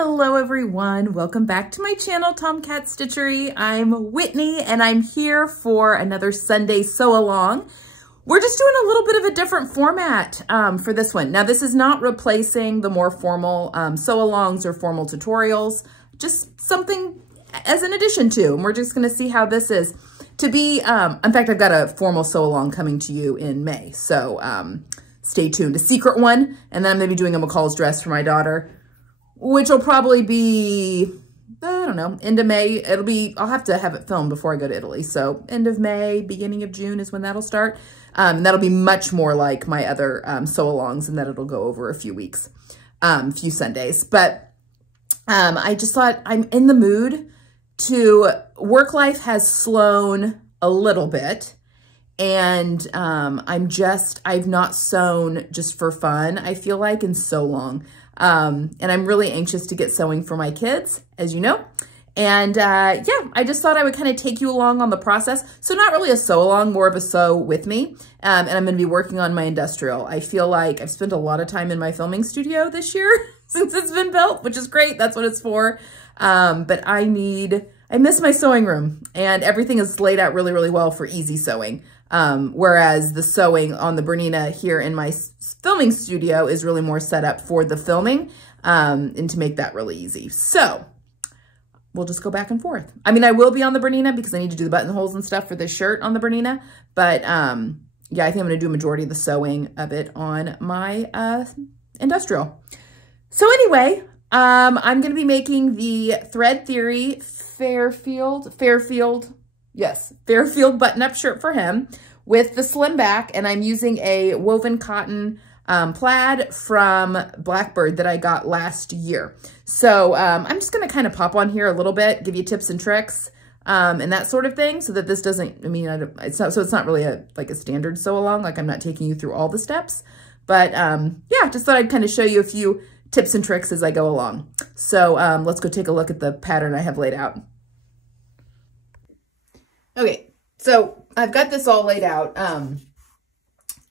Hello everyone, welcome back to my channel, Tomcat Stitchery. I'm Whitney and I'm here for another Sunday sew along. We're just doing a little bit of a different format for this one. Now this is not replacing the more formal sew alongs or formal tutorials, just something as an addition to, and we're just gonna see how this is. To be, in fact, I've got a formal sew along coming to you in May, so stay tuned. A secret one, and then I'm gonna be doing a McCall's dress for my daughter, which will probably be, I don't know, end of May. I'll have to have it filmed before I go to Italy. So end of May, beginning of June is when that'll start. And that'll be much more like my other sew-alongs, and that it'll go over a few weeks, few Sundays. But I just thought I'm in the mood work life has slowed a little bit. And I've not sewn just for fun, I feel like, in so long. And I'm really anxious to get sewing for my kids, as you know. And yeah, I just thought I would kind of take you along on the process. So not really a sew along, more of a sew with me. And I'm going to be working on my industrial. I feel like I've spent a lot of time in my filming studio this year since it's been built, which is great. That's what it's for. But I miss my sewing room, and everything is laid out really, really well for easy sewing. Whereas the sewing on the Bernina here in my filming studio is really more set up for the filming, and to make that really easy. So we'll just go back and forth. I mean, I will be on the Bernina because I need to do the buttonholes and stuff for this shirt on the Bernina, but, yeah, I think I'm going to do a majority of the sewing of it on my, industrial. So anyway, I'm going to be making the Thread Theory Fairfield button-up shirt for him with the slim back, and I'm using a woven cotton plaid from Blackbird that I got last year. So I'm just going to kind of pop on here a little bit, give you tips and tricks and that sort of thing, so that this doesn't, it's not really like a standard sew along, like I'm not taking you through all the steps, but yeah, just thought I'd kind of show you a few tips and tricks as I go along. So let's go take a look at the pattern I have laid out. Okay, so I've got this all laid out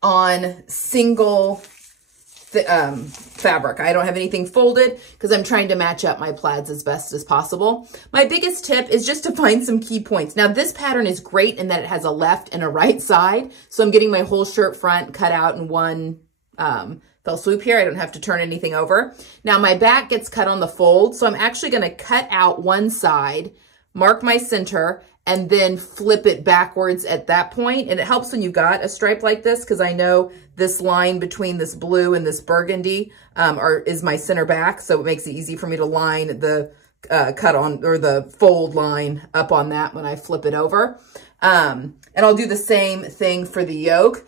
on single fabric. I don't have anything folded because I'm trying to match up my plaids as best as possible. My biggest tip is just to find some key points. Now this pattern is great in that it has a left and a right side. So I'm getting my whole shirt front cut out in one fell swoop here. I don't have to turn anything over. Now my back gets cut on the fold. So I'm actually going to cut out one side, mark my center, and then flip it backwards at that point. And it helps when you've got a stripe like this, because I know this line between this blue and this burgundy is my center back. So it makes it easy for me to line the cut on, or the fold line up on that when I flip it over. And I'll do the same thing for the yoke.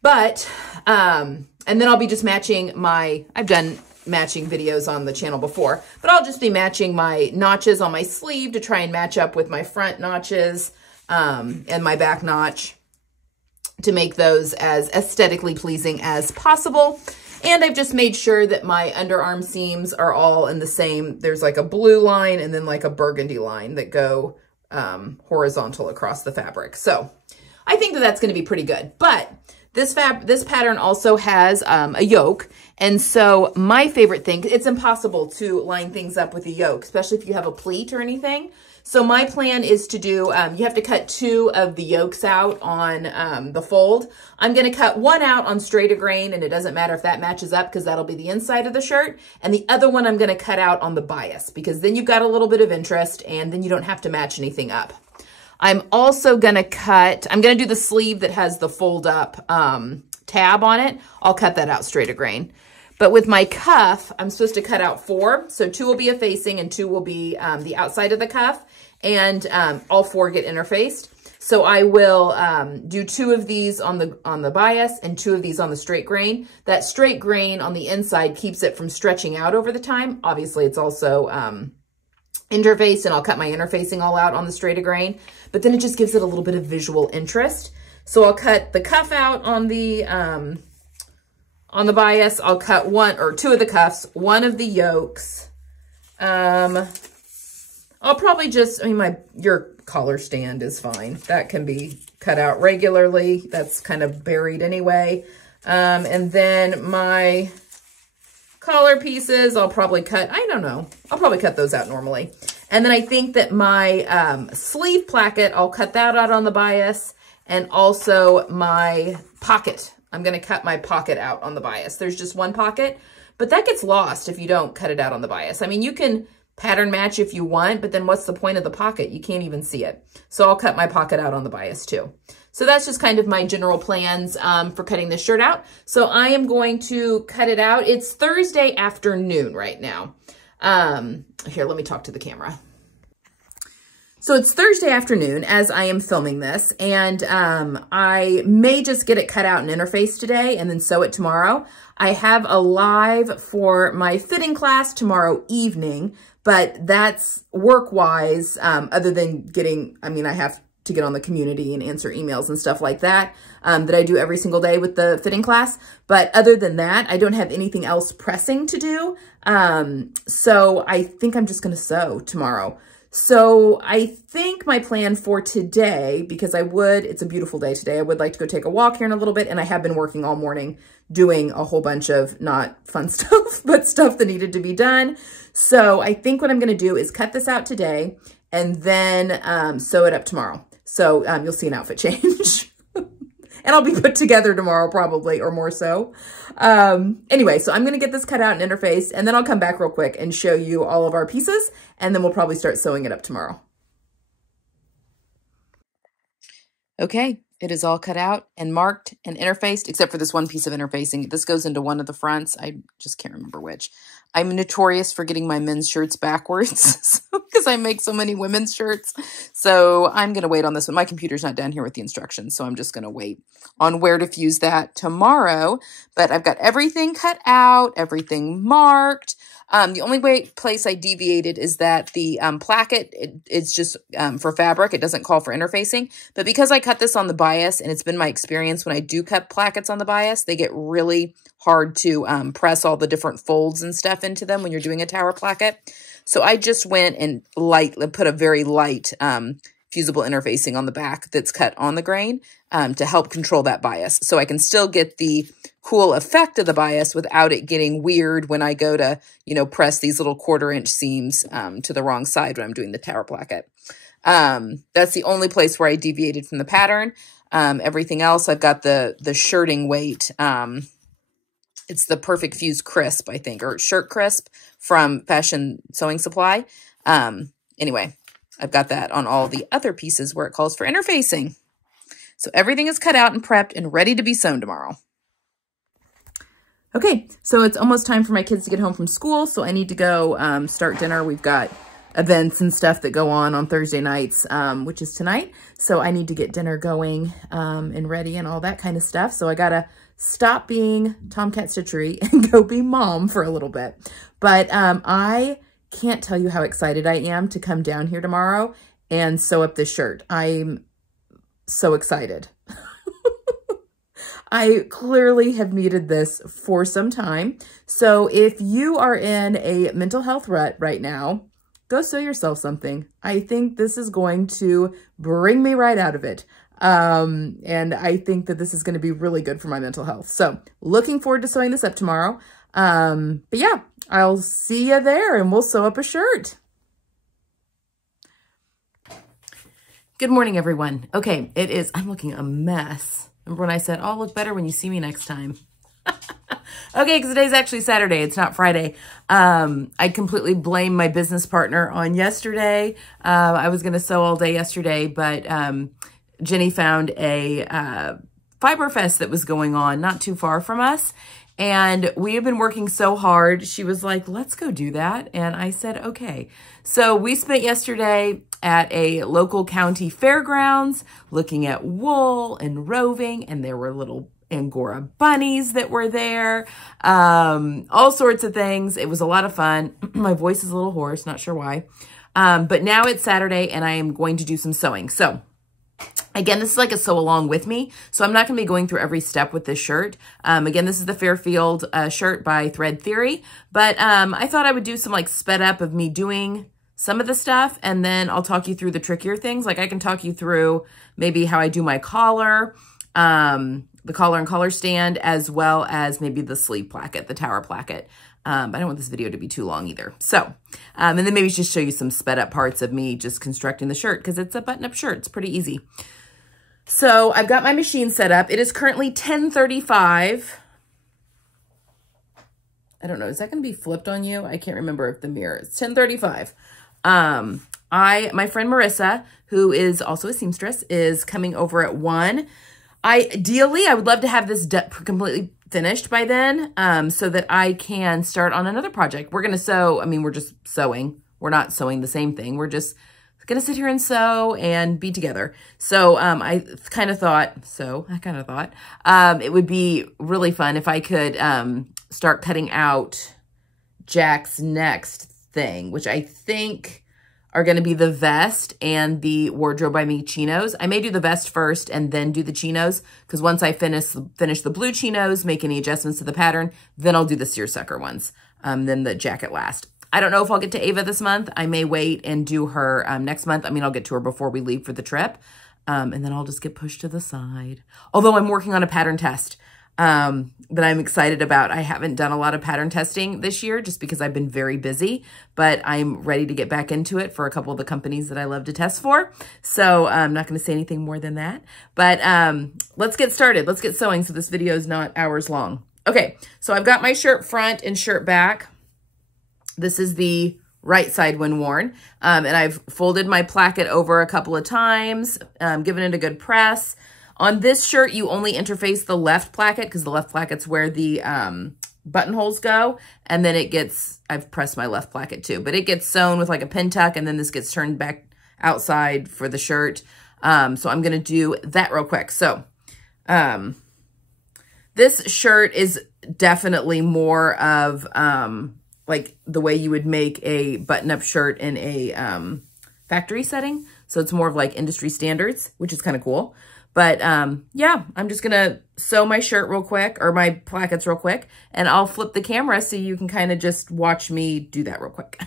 But, and then I'll be just matching I've done matching videos on the channel before, but I'll just be matching my notches on my sleeve to try and match up with my front notches and my back notch to make those as aesthetically pleasing as possible. And I've just made sure that my underarm seams are all in the same, there's like a blue line and then like a burgundy line that go horizontal across the fabric. So I think that that's going to be pretty good. But this pattern also has a yoke. And so my favorite thing, it's impossible to line things up with a yoke, especially if you have a pleat or anything. So my plan is to do, you have to cut 2 of the yokes out on the fold. I'm going to cut one out on straight a grain, and it doesn't matter if that matches up because that'll be the inside of the shirt. And the other one I'm going to cut out on the bias, because then you've got a little bit of interest and then you don't have to match anything up. I'm also going to I'm going to do the sleeve that has the fold up tab on it. I'll cut that out straight a grain. But with my cuff, I'm supposed to cut out 4. So 2 will be a facing and 2 will be the outside of the cuff. And all 4 get interfaced. So I will do 2 of these on the bias and 2 of these on the straight grain. That straight grain on the inside keeps it from stretching out over the time. Obviously, it's also interface, and I'll cut my interfacing all out on the straight grain. But then it just gives it a little bit of visual interest. So I'll cut the cuff out on the bias. I'll cut 1 or 2 of the cuffs, 1 of the yokes. I'll probably just, your collar stand is fine. That can be cut out regularly. That's kind of buried anyway. And then my collar pieces, I'll probably cut, I don't know, I'll probably cut those out normally. And then I think that my sleeve placket, I'll cut that out on the bias, and also my pocket. I'm going to cut my pocket out on the bias. There's just one pocket, but that gets lost if you don't cut it out on the bias. I mean, you can pattern match if you want, but then what's the point of the pocket? You can't even see it. So I'll cut my pocket out on the bias too. So that's just kind of my general plans for cutting this shirt out. So I am going to cut it out. It's Thursday afternoon right now. Here, let me talk to the camera. So it's Thursday afternoon as I am filming this, and I may just get it cut out and interfaced today and then sew it tomorrow. I have a live for my fitting class tomorrow evening, but that's work-wise, other than getting, I mean, I have to get on the community and answer emails and stuff like that, that I do every single day with the fitting class. But other than that, I don't have anything else pressing to do. So I think I'm just going to sew tomorrow. So I think my plan for today, because it's a beautiful day today, I would like to go take a walk here in a little bit. And I have been working all morning doing a whole bunch of not fun stuff, but stuff that needed to be done. So I think what I'm going to do is cut this out today and then sew it up tomorrow. So you'll see an outfit change. And I'll be put together tomorrow probably, or more so. Anyway, so I'm going to get this cut out and interfaced, and then I'll come back real quick and show you all of our pieces, and then we'll probably start sewing it up tomorrow. Okay, it is all cut out and marked and interfaced, except for this one piece of interfacing. This goes into one of the fronts. I just can't remember which. I'm notorious for getting my men's shirts backwards because I make so many women's shirts. So I'm going to wait on this one. My computer's not down here with the instructions, so I'm just going to wait on where to fuse that tomorrow. But I've got everything cut out, everything marked. The only place I deviated is that the placket, it's just for fabric. It doesn't call for interfacing. But because I cut this on the bias, and it's been my experience when I do cut plackets on the bias, they get really hard to press all the different folds and stuff into them when you're doing a tower placket. So I just went and put a very light fusible interfacing on the back that's cut on the grain to help control that bias. So I can still get the cool effect of the bias without it getting weird when I go to, press these little 1/4 inch seams to the wrong side when I'm doing the tower placket. That's the only place where I deviated from the pattern. Everything else, I've got the shirting weight. It's the Perfect Fuse Crisp, I think, or Shirt Crisp from Fashion Sewing Supply. Anyway, I've got that on all the other pieces where it calls for interfacing. So everything is cut out and prepped and ready to be sewn tomorrow. Okay, so it's almost time for my kids to get home from school, so I need to go start dinner. We've got events and stuff that go on Thursday nights, which is tonight. So I need to get dinner going and ready and all that kind of stuff. So I gotta stop being Tomcat Stitchery and go be mom for a little bit. But I can't tell you how excited I am to come down here tomorrow and sew up this shirt. I'm so excited. I clearly have needed this for some time. So if you are in a mental health rut right now, go sew yourself something. I think this is going to bring me right out of it. And I think that this is going to be really good for my mental health. So looking forward to sewing this up tomorrow. But yeah, I'll see you there and we'll sew up a shirt. Good morning, everyone. Okay, I'm looking a mess. Remember when I said, oh, I'll look better when you see me next time? Okay, because today's actually Saturday. It's not Friday. I completely blame my business partner on yesterday. I was going to sew all day yesterday, but Jenny found a Fiber Fest that was going on not too far from us. And we have been working so hard. She was like, let's go do that. And I said, okay. So we spent yesterday at a local county fairgrounds looking at wool and roving, and there were little Angora bunnies that were there, all sorts of things. It was a lot of fun. My voice is a little hoarse, not sure why. But now it's Saturday and I am going to do some sewing. So again, this is like a sew along with me. So I'm not going to be going through every step with this shirt. Again, this is the Fairfield shirt by Thread Theory, but I thought I would do some like sped up of me doing some of the stuff, and then I'll talk you through the trickier things. Like I can talk you through maybe how I do my collar, the collar and collar stand, as well as maybe the sleeve placket, the tower placket. But I don't want this video to be too long either. So, and then maybe just show you some sped up parts of me just constructing the shirt because it's a button-up shirt. It's pretty easy. So I've got my machine set up. It is currently 10:35. I don't know. Is that going to be flipped on you? I can't remember if the mirror is 10:35. My friend Marissa, who is also a seamstress, is coming over at 1. Ideally, I would love to have this completely finished by then, so that I can start on another project. We're going to sew. I mean, we're just sewing. We're not sewing the same thing. We're just going to sit here and sew and be together. So, I kind of thought it would be really fun if I could, start cutting out Jack's next thing, which I think are going to be the vest and the Wardrobe by Me chinos. I may do the vest first and then do the chinos, because once I finish the blue chinos, make any adjustments to the pattern, then I'll do the seersucker ones, then the jacket last. I don't know if I'll get to Ava this month. I may wait and do her next month. I mean, I'll get to her before we leave for the trip, and then I'll just get pushed to the side. Although I'm working on a pattern test that I'm excited about. I haven't done a lot of pattern testing this year just because I've been very busy, but I'm ready to get back into it for a couple of the companies that I love to test for. So I'm not going to say anything more than that, but let's get started. Let's get sewing so this video is not hours long. Okay, so I've got my shirt front and shirt back. This is the right side when worn, and I've folded my placket over a couple of times, given it a good press. On this shirt, you only interface the left placket because the left placket's where the buttonholes go. And then it gets, I've pressed my left placket too, but it gets sewn with like a pin tuck, and then this gets turned back outside for the shirt. So I'm going to do that real quick. So this shirt is definitely more of like the way you would make a button-up shirt in a factory setting. So it's more of like industry standards, which is kind of cool. But yeah, I'm just gonna sew my shirt real quick, or my plackets real quick, and I'll flip the camera so you can kind of just watch me do that real quick.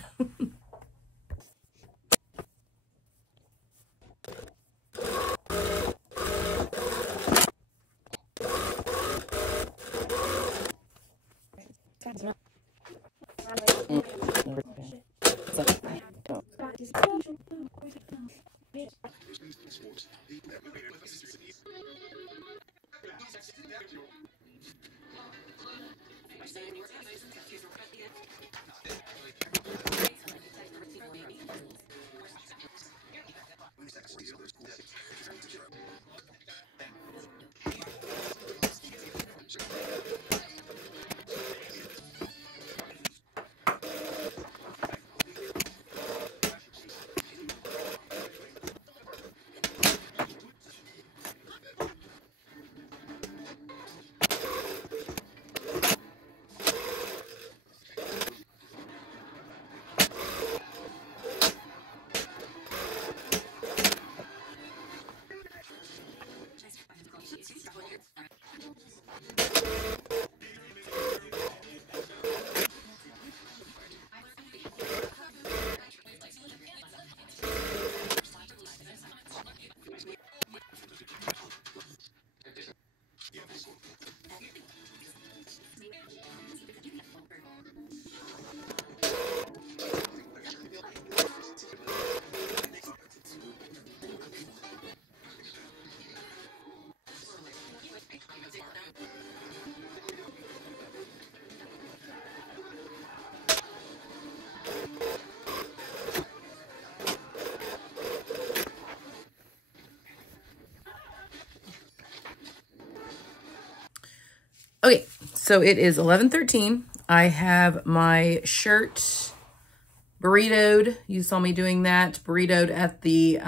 Okay, so it is 11:13. I have my shirt burritoed. You saw me doing that. Burritoed at the,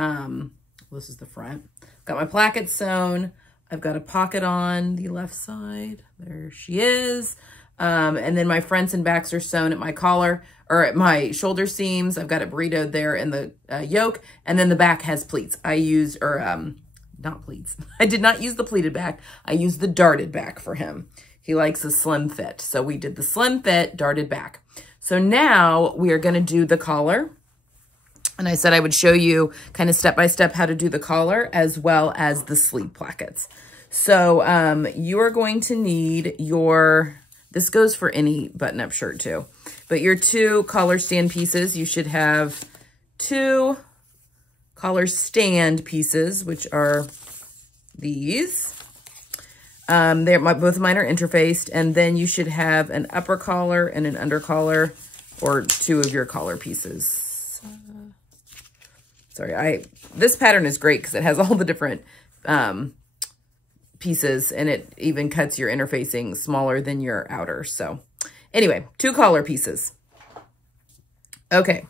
this is the front. Got my placket sewn. I've got a pocket on the left side. There she is. And then my fronts and backs are sewn at my collar, or at my shoulder seams. I've got it burritoed there in the yoke. And then the back has pleats. I used, not pleats. I did not use the pleated back. I used the darted back for him. He likes a slim fit. So we did the slim fit, darted back. So now we are going to do the collar. And I said I would show you kind of step by step how to do the collar as well as the sleeve plackets. So you are going to need your This goes for any button-up shirt too. But your 2 collar stand pieces, you should have 2 collar stand pieces, which are these. Both of mine are interfaced, and then you should have an upper collar and an under collar, or 2 of your collar pieces. Sorry, this pattern is great because it has all the different pieces, and it even cuts your interfacing smaller than your outer. So anyway, 2 collar pieces. Okay,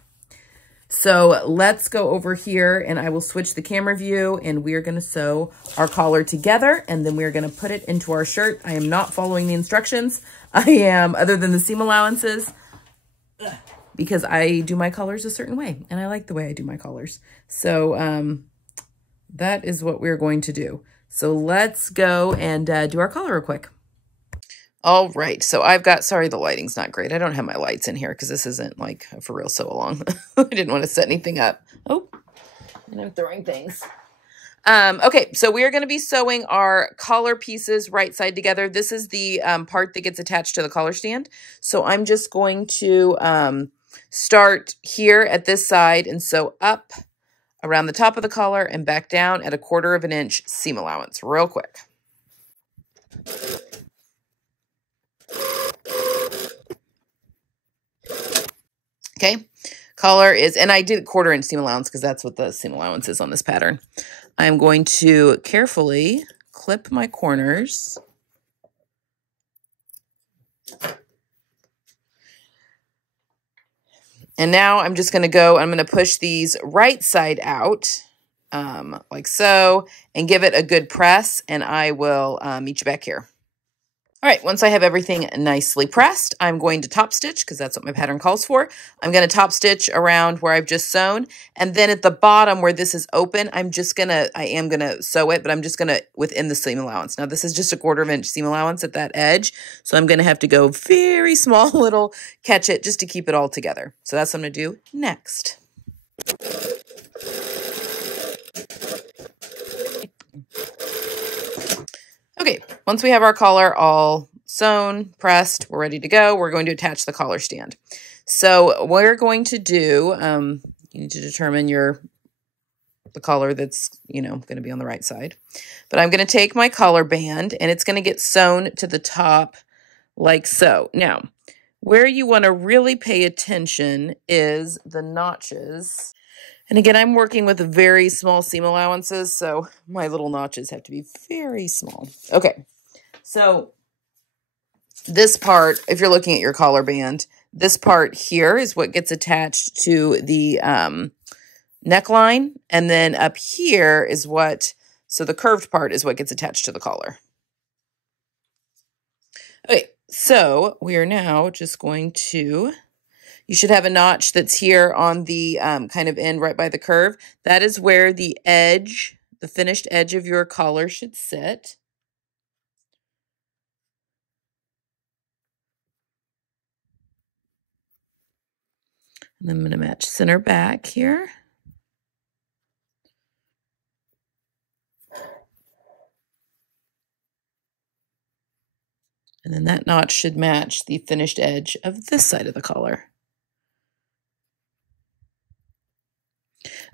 so let's go over here, and I will switch the camera view, and we are going to sew our collar together, and then we're going to put it into our shirt. I am not following the instructions. I am, other than the seam allowances, because I do my collars a certain way, and I like the way I do my collars. So that is what we're going to do. So let's go and do our collar real quick. All right, so I've got, sorry, the lighting's not great. I don't have my lights in here because this isn't like a for real sew along. I didn't want to set anything up. Oh, and I'm throwing things. Okay, so we are going to be sewing our collar pieces right side together. This is the part that gets attached to the collar stand. So I'm just going to start here at this side and sew up around the top of the collar and back down at 1/4 inch seam allowance real quick. Okay, collar is, and I did 1/4 inch seam allowance because that's what the seam allowance is on this pattern. I'm going to carefully clip my corners. And now I'm just going to go, I'm going to push these right side out, like so, and give it a good press, and I will meet you back here. All right, once I have everything nicely pressed, I'm going to top stitch because that's what my pattern calls for. I'm going to top stitch around where I've just sewn, and then at the bottom where this is open, I am going to sew it, but I'm just going to within the seam allowance. Now this is just 1/4 inch seam allowance at that edge, so I'm going to have to go very small little catch it just to keep it all together. So that's what I'm going to do next. Okay, once we have our collar all sewn, pressed, we're ready to go. We're going to attach the collar stand. So we're going to do, you need to determine the collar that's, going to be on the right side. But I'm going to take my collar band, and it's going to get sewn to the top like so. Now, where you want to really pay attention is the notches. And again, I'm working with very small seam allowances, so my little notches have to be very small. Okay, so this part, if you're looking at your collar band, this part here is what gets attached to the neckline, and then up here is so the curved part is what gets attached to the collar. Okay, so we are now just going to... You should have a notch that's here on the kind of end right by the curve. That is where the edge, the finished edge of your collar should sit. And I'm going to match center back here. And then that notch should match the finished edge of this side of the collar.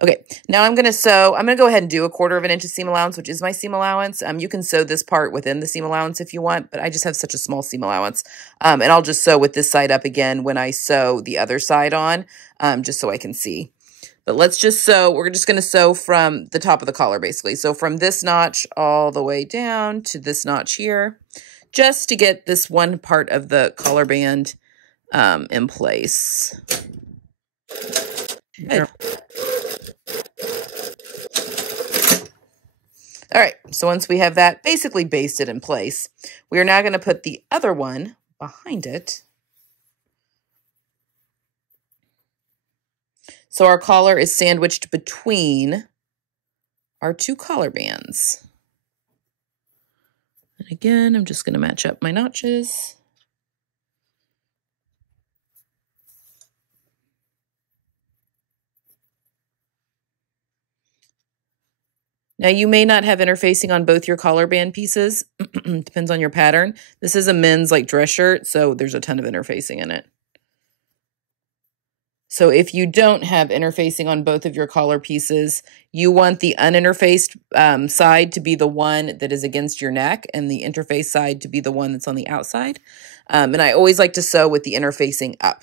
Okay, now I'm going to sew, I'm going to go ahead and do 1/4 inch of seam allowance, which is my seam allowance. You can sew this part within the seam allowance if you want, but I just have such a small seam allowance. And I'll just sew with this side up again when I sew the other side on, just so I can see. But let's just sew, we're just going to sew from the top of the collar basically. So from this notch all the way down to this notch here, just to get this one part of the collar band in place. Good. All right, so once we have that basically basted in place, we are now going to put the other one behind it. So our collar is sandwiched between our 2 collar bands. And again, I'm just going to match up my notches. Now, you may not have interfacing on both your collar band pieces. Depends on your pattern. This is a men's like dress shirt, so there's a ton of interfacing in it. So if you don't have interfacing on both of your collar pieces, you want the uninterfaced side to be the one that is against your neck and the interface side to be the one that's on the outside. And I always like to sew with the interfacing up.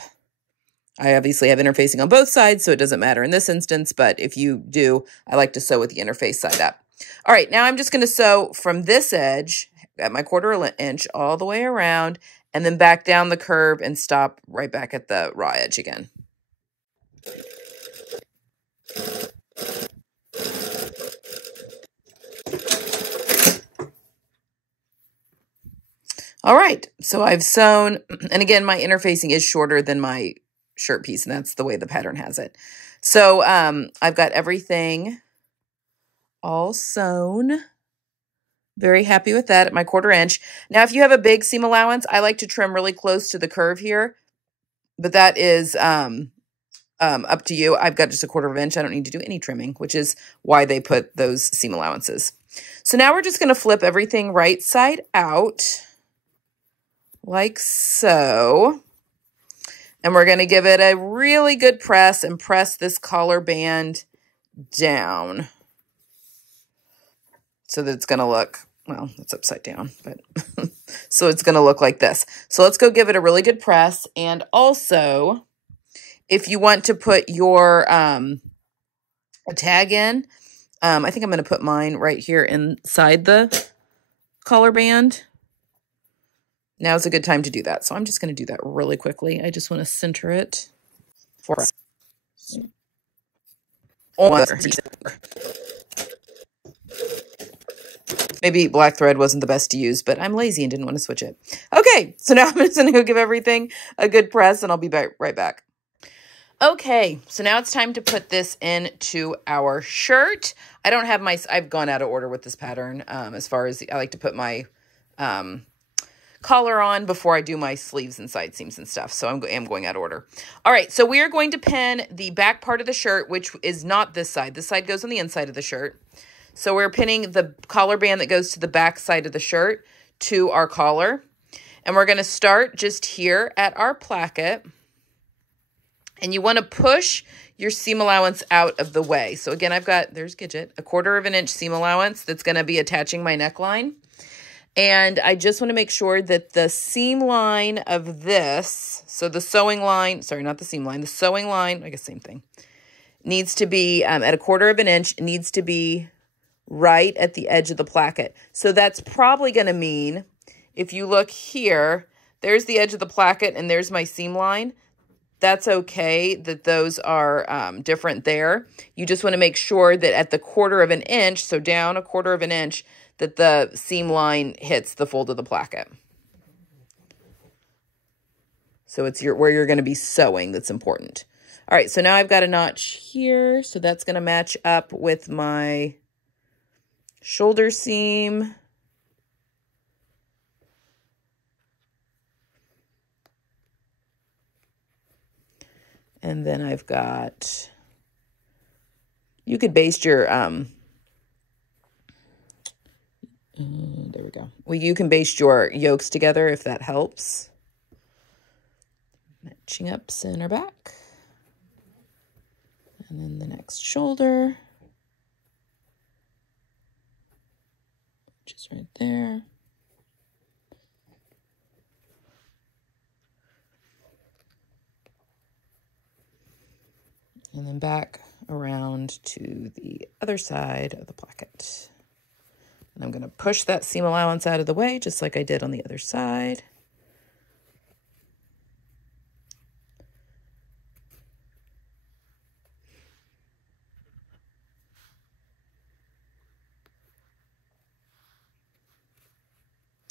I obviously have interfacing on both sides, so it doesn't matter in this instance, but if you do, I like to sew with the interface side up. All right, now I'm just going to sew from this edge at my 1/4 inch all the way around and then back down the curve and stop right back at the raw edge again. All right, so I've sewn, and again, my interfacing is shorter than my shirt piece, and that's the way the pattern has it. So I've got everything all sewn. Very happy with that at my 1/4 inch. Now, if you have a big seam allowance, I like to trim really close to the curve here, but that is up to you. I've got just a 1/4 inch. I don't need to do any trimming, which is why they put those seam allowances. So now we're just going to flip everything right side out, like so. And we're going to give it a really good press and press this collar band down so that it's going to look, well, it's upside down, but so it's going to look like this. So let's go give it a really good press. And also, if you want to put your tag in, I think I'm going to put mine right here inside the collar band. Now's a good time to do that. So I'm just going to do that really quickly. I just want to center it for us. Maybe black thread wasn't the best to use, but I'm lazy and didn't want to switch it. Okay, so now I'm just going to go give everything a good press, and I'll be right back. Okay, so now it's time to put this into our shirt. I've gone out of order with this pattern as far as I like to put my collar on before I do my sleeves and side seams and stuff. So I'm going out of order. All right, so we are going to pin the back part of the shirt, which is not this side. This side goes on the inside of the shirt. So we're pinning the collar band that goes to the back side of the shirt to our collar. And we're going to start just here at our placket. And you want to push your seam allowance out of the way. So again, there's Gidget, a 1/4 inch seam allowance that's going to be attaching my neckline. And I just want to make sure that the seam line of this, so the sewing line, sorry, not the seam line, the sewing line, I guess same thing, needs to be at a 1/4 inch, it needs to be right at the edge of the placket. So that's probably going to mean, if you look here, there's the edge of the placket and there's my seam line. That's okay that those are different there. You just want to make sure that at the 1/4 inch, so down a 1/4 inch, that the seam line hits the fold of the placket. So it's where you're going to be sewing that's important. All right, so now I've got a notch here, so that's going to match up with my shoulder seam. And then I've got, you could baste your, there we go. Well, you can baste your yokes together if that helps. Matching up center back. And then the next shoulder, which is right there. And then back around to the other side of the placket. And I'm going to push that seam allowance out of the way, just like I did on the other side.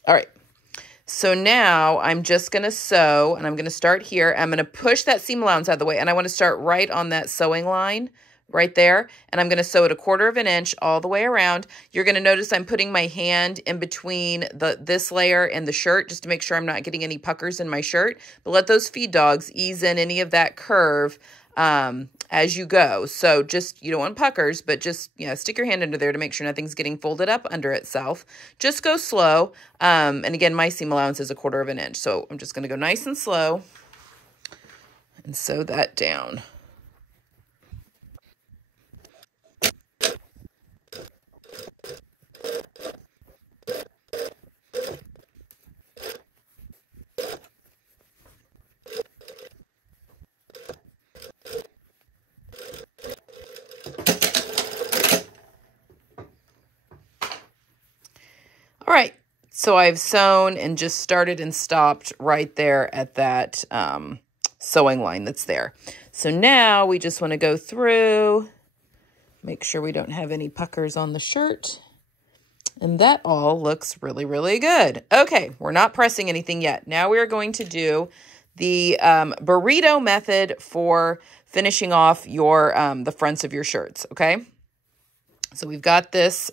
All right. So now I'm just going to sew, and I'm going to start here. I'm going to push that seam allowance out of the way, and I want to start right on that sewing line right there, and I'm going to sew it a 1/4 inch all the way around. You're going to notice I'm putting my hand in between this layer and the shirt just to make sure I'm not getting any puckers in my shirt, but let those feed dogs ease in any of that curve as you go. So just, you don't want puckers, but just, you know, stick your hand under there to make sure nothing's getting folded up under itself. Just go slow. And again, my seam allowance is 1/4 of an inch. So I'm just going to go nice and slow and sew that down. All right, so I've sewn and just started and stopped right there at that sewing line that's there. So now we just want to go through, make sure we don't have any puckers on the shirt. And that all looks really, really good. Okay, we're not pressing anything yet. Now we're going to do the burrito method for finishing off your the fronts of your shirts, okay? So we've got this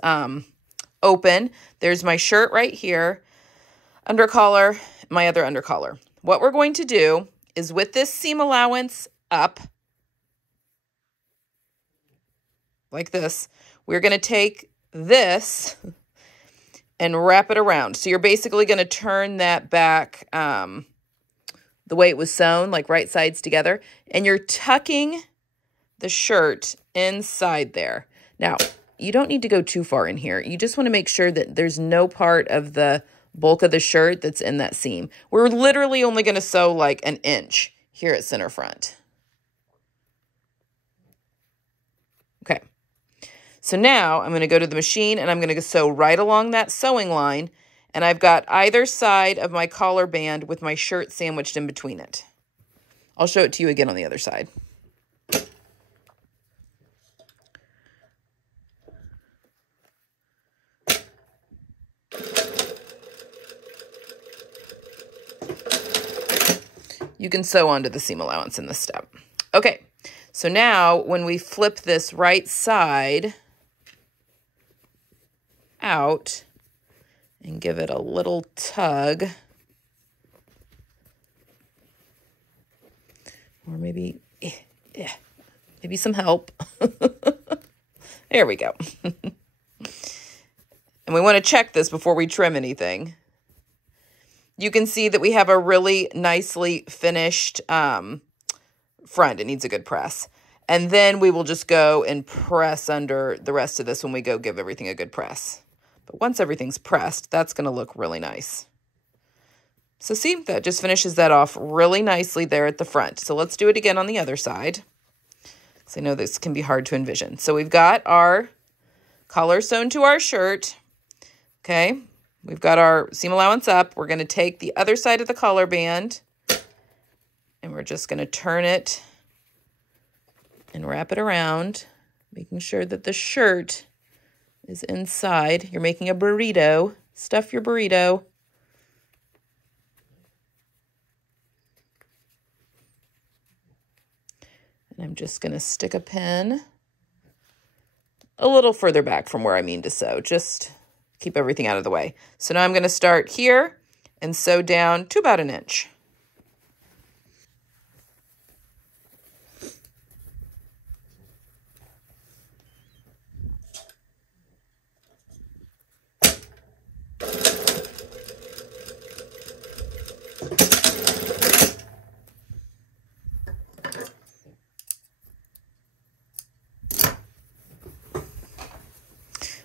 open. There's my shirt right here, undercollar, my other undercollar. What we're going to do is with this seam allowance up, like this, we're going to take this and wrap it around. So you're basically going to turn that back the way it was sewn, like right sides together, and you're tucking the shirt inside there. Now, you don't need to go too far in here. You just want to make sure that there's no part of the bulk of the shirt that's in that seam. We're literally only going to sew like 1 inch here at center front. Okay. So now I'm going to go to the machine and I'm going to sew right along that sewing line. And I've got either side of my collar band with my shirt sandwiched in between it. I'll show it to you again on the other side. You can sew onto the seam allowance in this step. Okay, so now when we flip this right side out and give it a little tug, or maybe some help. There we go. And we want to check this before we trim anything. You can see that we have a really nicely finished front. It needs a good press. And then we will just go and press under the rest of this when we go give everything a good press. But once everything's pressed, that's going to look really nice. So see, that just finishes that off really nicely there at the front. So let's do it again on the other side, because I know this can be hard to envision. So we've got our collar sewn to our shirt. Okay. We've got our seam allowance up. We're going to take the other side of the collar band and we're just going to turn it and wrap it around, making sure that the shirt is inside. You're making a burrito. Stuff your burrito. And I'm just going to stick a pin a little further back from where I mean to sew. Just keep everything out of the way. So now I'm going to start here and sew down to about 1 inch.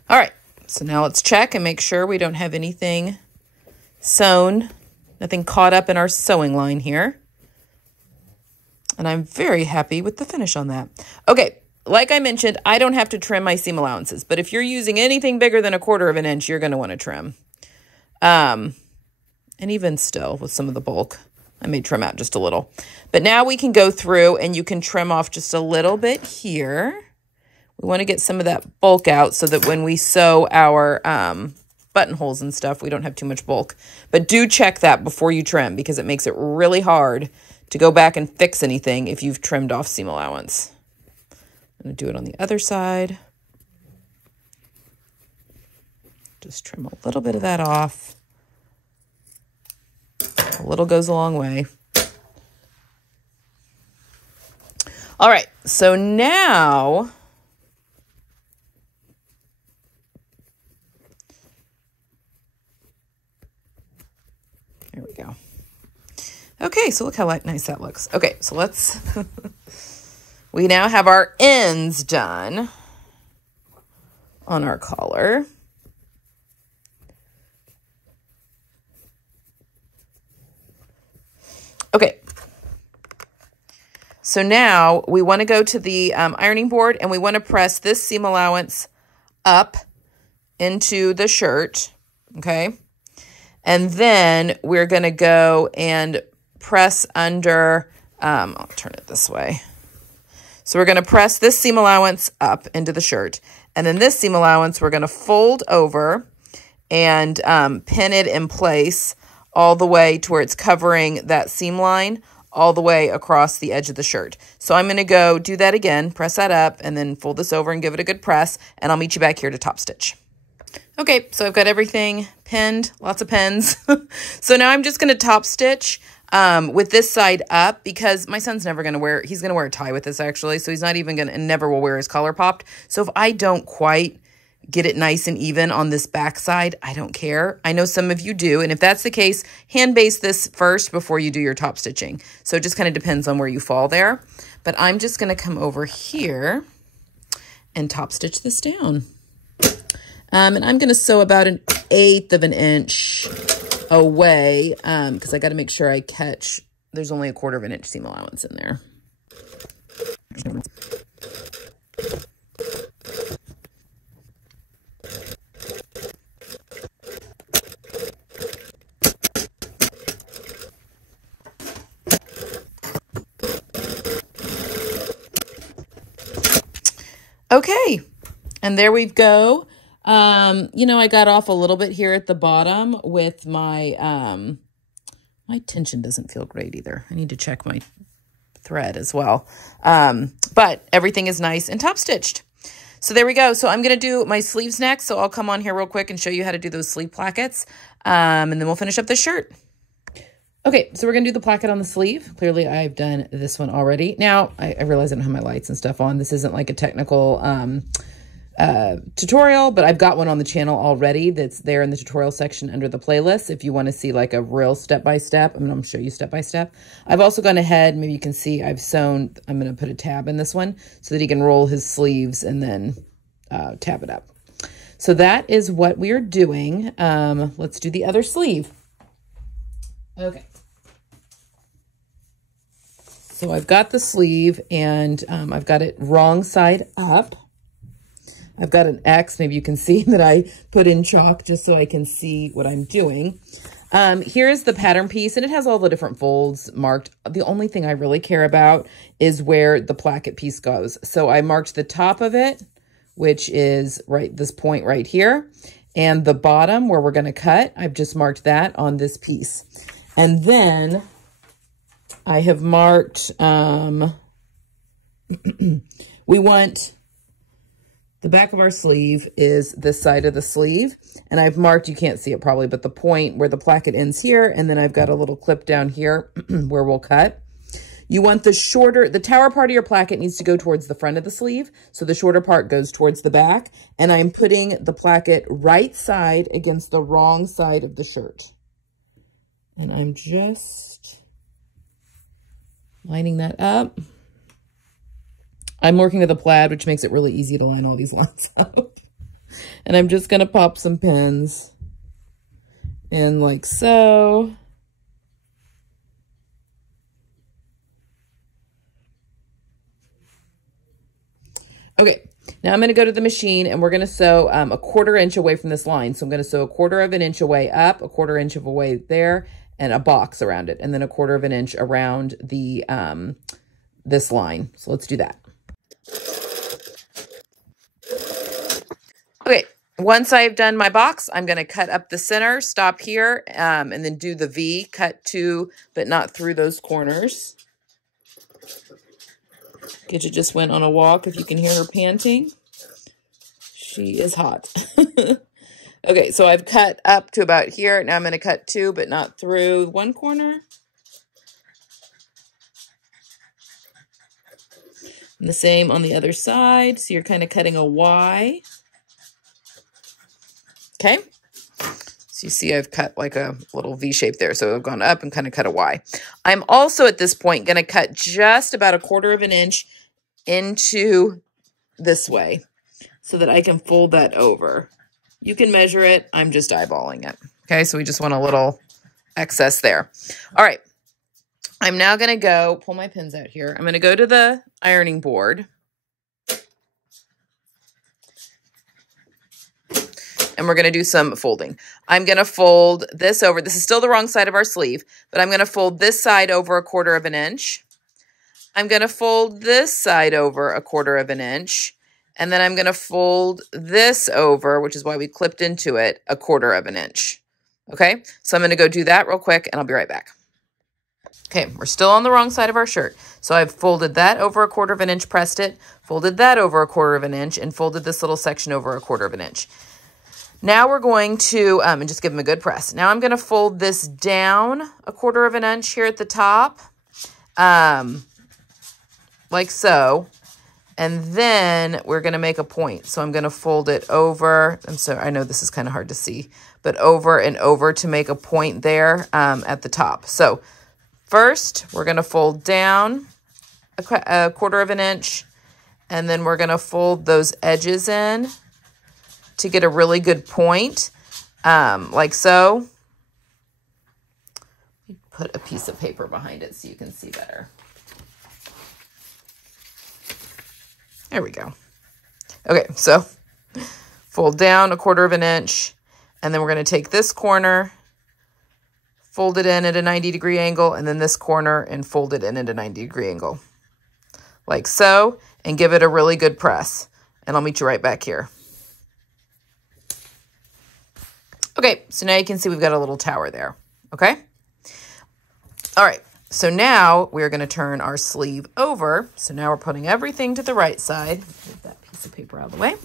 All right. So now let's check and make sure we don't have anything sewn, nothing caught up in our sewing line here. And I'm very happy with the finish on that. Okay, like I mentioned, I don't have to trim my seam allowances, but if you're using anything bigger than 1/4 of an inch, you're going to want to trim. And even still with some of the bulk, I may trim out just a little. But now we can go through and you can trim off just a little bit here. We want to get some of that bulk out so that when we sew our buttonholes and stuff, we don't have too much bulk. But do check that before you trim because it makes it really hard to go back and fix anything if you've trimmed off seam allowance. I'm going to do it on the other side. Just trim a little bit of that off. A little goes a long way. All right, so now there we go. Okay, so look how nice that looks. Okay, so let's, we now have our ends done on our collar. Okay, so now we want to go to the ironing board and we want to press this seam allowance up into the shirt, okay? And then we're going to go and press under, I'll turn it this way. So we're going to press this seam allowance up into the shirt. And then this seam allowance, we're going to fold over and pin it in place all the way to where it's covering that seam line all the way across the edge of the shirt. So I'm going to go do that again, press that up, and then fold this over and give it a good press. And I'll meet you back here to top stitch. Okay, so I've got everything pinned, lots of pins. So now I'm just going to top stitch with this side up because my son's never going to wear, he's going to wear a tie with this actually. So he's not even going to, and never will wear his collar popped. So if I don't quite get it nice and even on this back side, I don't care. I know some of you do. And if that's the case, hand base this first before you do your top stitching. So it just kind of depends on where you fall there. But I'm just going to come over here and top stitch this down. And I'm going to sew about 1/8 of an inch away because I got to make sure I catch, there's only 1/4 of an inch seam allowance in there. Okay, and there we go. You know, I got off a little bit here at the bottom with my, my tension doesn't feel great either. I need to check my thread as well. But everything is nice and top stitched. So there we go. So I'm going to do my sleeves next. So I'll come on here real quick and show you how to do those sleeve plackets. And then we'll finish up the shirt. Okay, so we're going to do the placket on the sleeve. Clearly, I've done this one already. Now, I realize I don't have my lights and stuff on. This isn't like a technical tutorial, but I've got one on the channel already that's there in the tutorial section under the playlist. If you want to see like a real step-by-step, I'm going to show you step-by-step. I've also gone ahead, maybe you can see I've sewn, I'm going to put a tab in this one so that he can roll his sleeves and then tab it up. So that is what we are doing. Let's do the other sleeve. Okay. So I've got the sleeve and I've got it wrong side up. I've got an X, maybe you can see that I put in chalk just so I can see what I'm doing. Here's the pattern piece and it has all the different folds marked. The only thing I really care about is where the placket piece goes. So I marked the top of it, which is right this point right here, and the bottom where we're going to cut. I've just marked that on this piece. And then I have marked, we want the back of our sleeve is this side of the sleeve. And I've marked, you can't see it probably, but the point where the placket ends here. And then I've got a little clip down here where we'll cut. You want the shorter, the tower part of your placket needs to go towards the front of the sleeve. So the shorter part goes towards the back. And I'm putting the placket right side against the wrong side of the shirt. And I'm just lining that up. I'm working with a plaid, which makes it really easy to line all these lines up. And I'm just going to pop some pins in like so. Okay, now I'm going to go to the machine and we're going to sew a 1/4 inch away from this line. So I'm going to sew 1/4 of an inch away up, 1/4 inch of away there, and a box around it, and then 1/4 of an inch around the this line. So let's do that. Okay, once I've done my box, I'm going to cut up the center, stop here, and then do the V, cut to, but not through those corners. Gidget just went on a walk, if you can hear her panting. She is hot. Okay, so I've cut up to about here. Now I'm going to cut to, but not through one corner. And the same on the other side. So you're kind of cutting a Y. Okay. So you see I've cut like a little V shape there. So I've gone up and kind of cut a Y. I'm also at this point going to cut just about 1/4 of an inch into this way so that I can fold that over. You can measure it. I'm just eyeballing it. Okay. So we just want a little excess there. All right. I'm now going to go pull my pins out here. I'm going to go to the ironing board. And we're going to do some folding. I'm going to fold this over. This is still the wrong side of our sleeve, but I'm going to fold this side over 1/4 of an inch. I'm going to fold this side over 1/4 of an inch. And then I'm going to fold this over, which is why we clipped into it, 1/4 of an inch. Okay, so I'm going to go do that real quick and I'll be right back. Okay, we're still on the wrong side of our shirt. So I've folded that over 1/4 of an inch, pressed it, folded that over 1/4 of an inch, and folded this little section over 1/4 of an inch. Now we're going to, and just give them a good press. Now I'm going to fold this down 1/4 of an inch here at the top, like so. And then we're going to make a point. So I'm going to fold it over. I know this is kind of hard to see, but over and over to make a point there at the top. So first, we're going to fold down 1/4 of an inch, and then we're going to fold those edges in to get a really good point, like so. Put a piece of paper behind it so you can see better. There we go. Okay, so fold down 1/4 of an inch, and then we're going to take this corner, fold it in at a 90-degree angle, and then this corner and fold it in at a 90-degree angle, like so, and give it a really good press. And I'll meet you right back here. Okay, so now you can see we've got a little tower there, okay? All right, so now we're going to turn our sleeve over. So now we're putting everything to the right side. Move that piece of paper out of the way.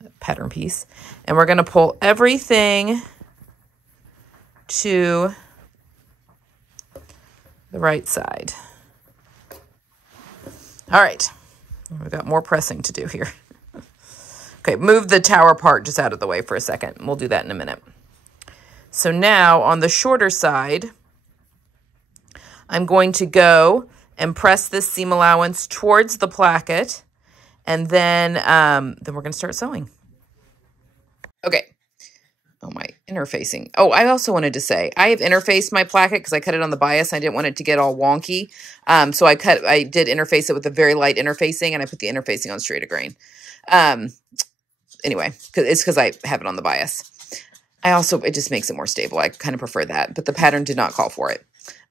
That pattern piece. And we're going to pull everything to the right side. All right, we've got more pressing to do here. Okay, move the tower part just out of the way for a second. We'll do that in a minute. So now on the shorter side, I'm going to go and press this seam allowance towards the placket, and then we're going to start sewing. Okay. Oh, my interfacing. Oh, I also wanted to say, I have interfaced my placket because I cut it on the bias. I didn't want it to get all wonky. So I did interface it with a very light interfacing, and I put the interfacing on straight of grain. Anyway, it's because I have it on the bias. It just makes it more stable. I kind of prefer that, but the pattern did not call for it.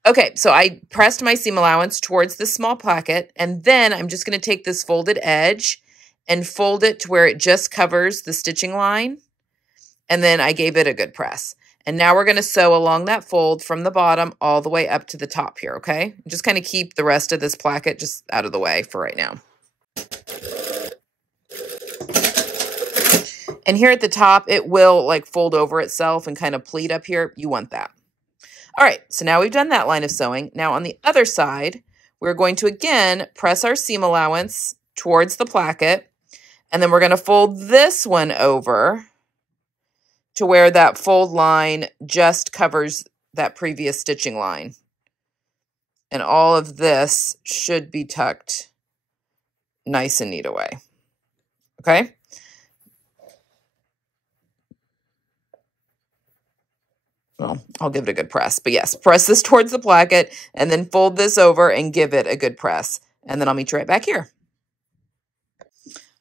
Okay, so I pressed my seam allowance towards this small placket, and then I'm just going to take this folded edge and fold it to where it just covers the stitching line, and then I gave it a good press. And now we're going to sew along that fold from the bottom all the way up to the top here, okay? Just kind of keep the rest of this placket just out of the way for right now. And here at the top, it will like fold over itself and kind of pleat up here. You want that. All right, so now we've done that line of sewing. Now on the other side, we're going to again press our seam allowance towards the placket, and then we're going to fold this one over to where that fold line just covers that previous stitching line. And all of this should be tucked nice and neat away. Okay? Well, I'll give it a good press. But yes, press this towards the placket and then fold this over and give it a good press. And then I'll meet you right back here.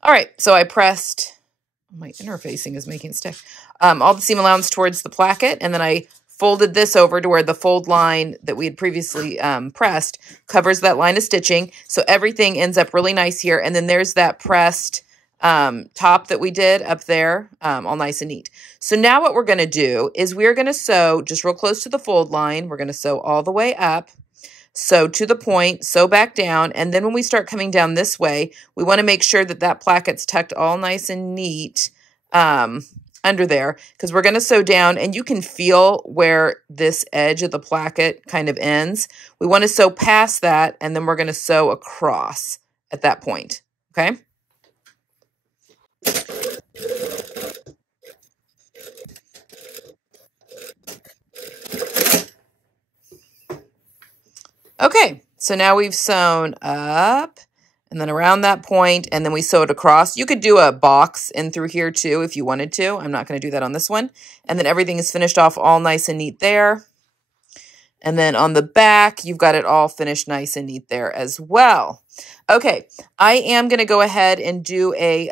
All right, so I pressed, my interfacing is making it stick, all the seam allowance towards the placket, and then I folded this over to where the fold line that we had previously pressed covers that line of stitching. So everything ends up really nice here. And then there's that pressed top that we did up there, all nice and neat. So now what we're going to do is we're going to sew just real close to the fold line. We're going to sew all the way up, sew to the point, sew back down. And then when we start coming down this way, we want to make sure that that placket's tucked all nice and neat under there, because we're going to sew down, and you can feel where this edge of the placket kind of ends. We want to sew past that, and then we're going to sew across at that point, okay? Okay, so now we've sewn up and then around that point, and then we sew it across. You could do a box in through here too if you wanted to. I'm not going to do that on this one. And then everything is finished off all nice and neat there. And then on the back, you've got it all finished nice and neat there as well. Okay, I am going to go ahead and do a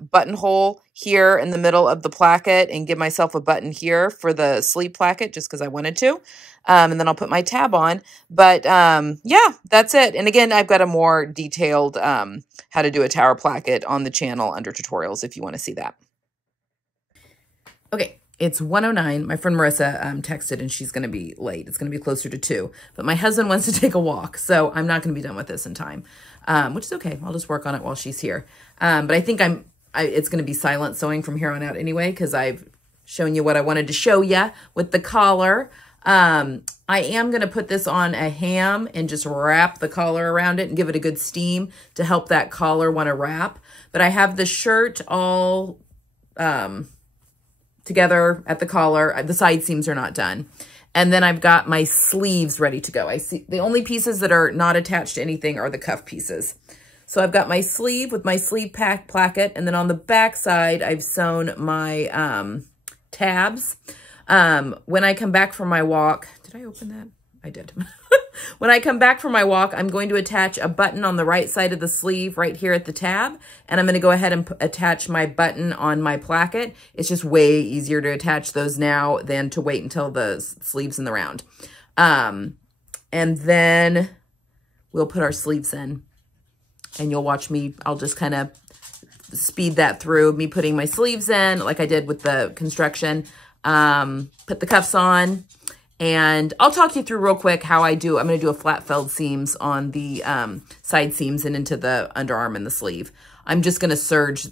buttonhole here in the middle of the placket and give myself a button here for the sleeve placket just because I wanted to. And then I'll put my tab on. But yeah, that's it. And again, I've got a more detailed how to do a tower placket on the channel under tutorials if you want to see that. Okay. It's 1:09. My friend Marissa texted and she's going to be late. It's going to be closer to 2. But my husband wants to take a walk, so I'm not going to be done with this in time, which is okay. I'll just work on it while she's here. But I think it's going to be silent sewing from here on out anyway, because I've shown you what I wanted to show you with the collar. I am going to put this on a ham and just wrap the collar around it and give it a good steam to help that collar want to wrap. But I have the shirt all together at the collar. The side seams are not done. And then I've got my sleeves ready to go. I see the only pieces that are not attached to anything are the cuff pieces. So I've got my sleeve with my sleeve placket. And then on the back side, I've sewn my tabs. When I come back from my walk, did I open that? I did. When I come back from my walk, I'm going to attach a button on the right side of the sleeve right here at the tab. And I'm going to go ahead and attach my button on my placket. It's just way easier to attach those now than to wait until the sleeve's in the round. And then we'll put our sleeves in. And you'll watch me, I'll just kind of speed that through, me putting my sleeves in like I did with the construction. Put the cuffs on. And I'll talk you through real quick how I do. I'm going to do a flat felled seams on the side seams and into the underarm and the sleeve. I'm just going to serge.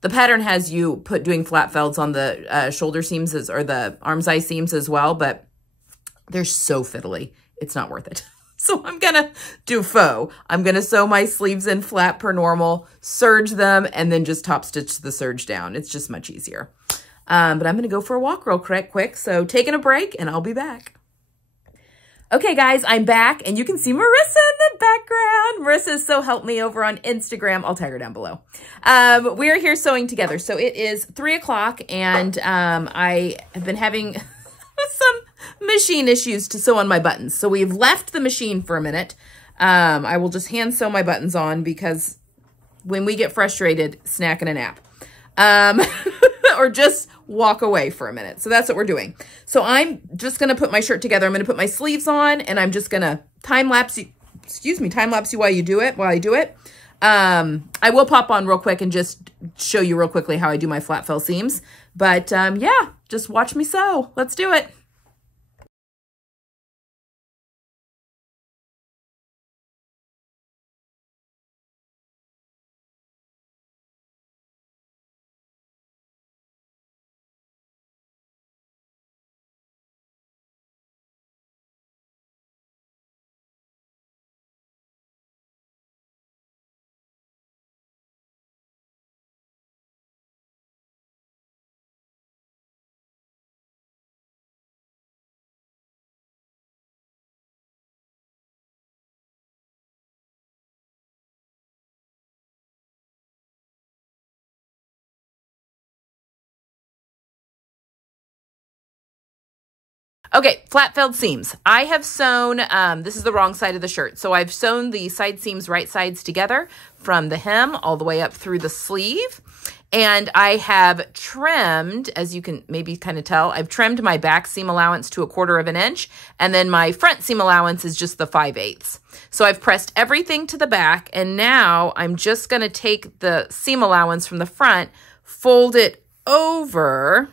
The pattern has you doing flat felds on the shoulder seams or the arm size seams as well, but they're so fiddly. It's not worth it. So I'm going to do faux. I'm going to sew my sleeves in flat per normal, serge them, and then just top stitch the serge down. It's just much easier. But I'm going to go for a walk real quick. So taking a break and I'll be back. Okay, guys, I'm back and you can see Marissa in the background. Marissa is So Help Me over on Instagram. I'll tag her down below. We are here sewing together. So it is 3 o'clock and I have been having some machine issues to sew on my buttons. So we've left the machine for a minute. I will just hand sew my buttons on because when we get frustrated, snack and a nap. Or just walk away for a minute. So that's what we're doing. So I'm just going to put my shirt together. I'm going to put my sleeves on and I'm just going to time lapse you while I do it. I will pop on real quick and just show you real quickly how I do my flat fell seams. But yeah, just watch me sew. Let's do it. Okay, flat felled seams. I have sewn, this is the wrong side of the shirt. So I've sewn the side seams right sides together from the hem all the way up through the sleeve. And I have trimmed, as you can maybe kind of tell, I've trimmed my back seam allowance to 1/4 of an inch. And then my front seam allowance is just the 5/8. So I've pressed everything to the back. And now I'm just going to take the seam allowance from the front, fold it over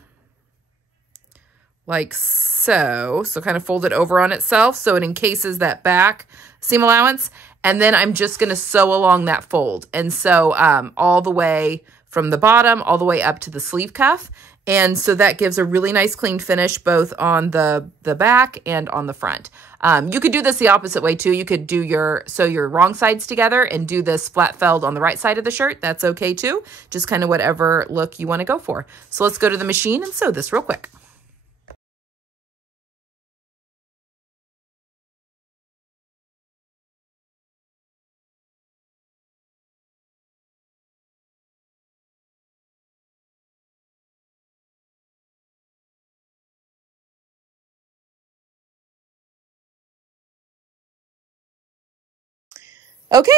like so. So kind of fold it over on itself so it encases that back seam allowance. And then I'm just going to sew along that fold. And so all the way from the bottom all the way up to the sleeve cuff. And so that gives a really nice clean finish both on the back and on the front. You could do this the opposite way too. You could do sew your wrong sides together and do this flat felled on the right side of the shirt. That's okay too. Just kind of whatever look you want to go for. So let's go to the machine and sew this real quick. Okay,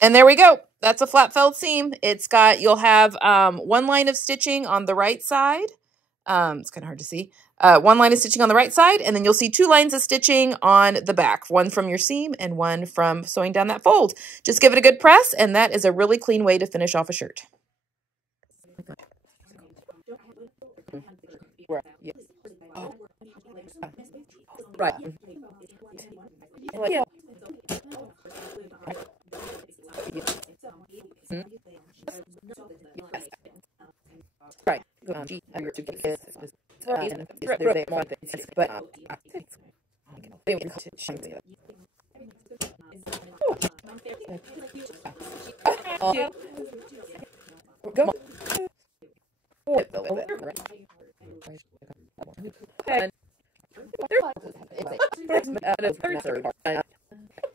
and there we go. That's a flat felled seam. You'll have one line of stitching on the right side. It's kind of hard to see. One line of stitching on the right side, and then you'll see 2 lines of stitching on the back, one from your seam and one from sewing down that fold. Just give it a good press, and that is a really clean way to finish off a shirt. Right. Right.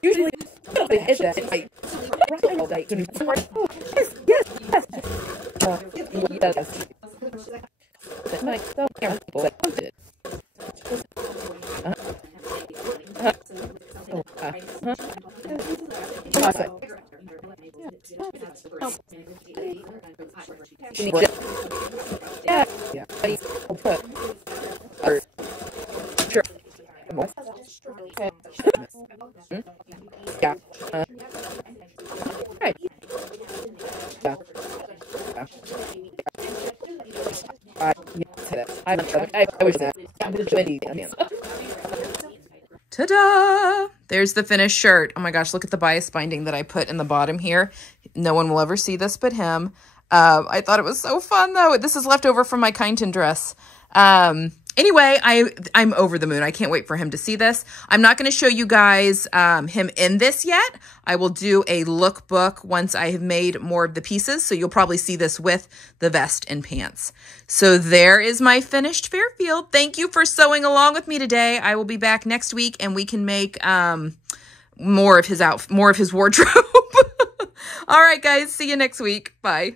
Usually, it's just like all day. Ta-da! There's the finished shirt. Oh my gosh, look at the bias binding that I put in the bottom here. No one will ever see this but him. I thought it was so fun though. This is left over from my Kyneton dress. Anyway, I'm over the moon. I can't wait for him to see this. I'm not going to show you guys him in this yet. I will do a lookbook once I have made more of the pieces. So you'll probably see this with the vest and pants. So there is my finished Fairfield. Thank you for sewing along with me today. I will be back next week and we can make more of his wardrobe. All right, guys. See you next week. Bye.